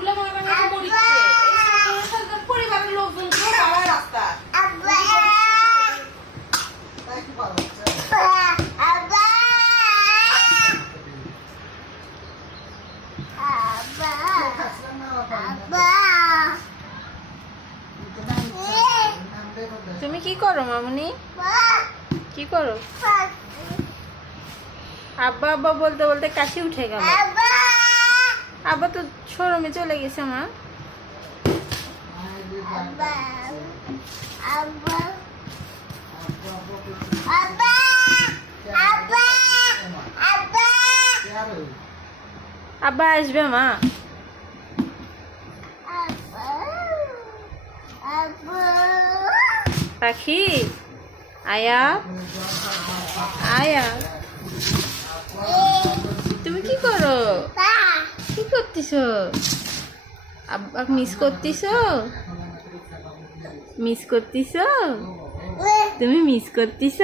খুলে পরিবারের লোকজন বাবা রাস্তা তুমি কি করো, মামুনি? কি করো? আব্বা আব্বা বলতে বলতে কাশি উঠে গেল। আব্বা তো শোরুমে চলে গেছে মা। আব্বা আসবে মা। পাখি আয়া আয়া। কি আব্বাক আব্বা মিস করতিস মিস করতিস তুমি মিস ছাড়ো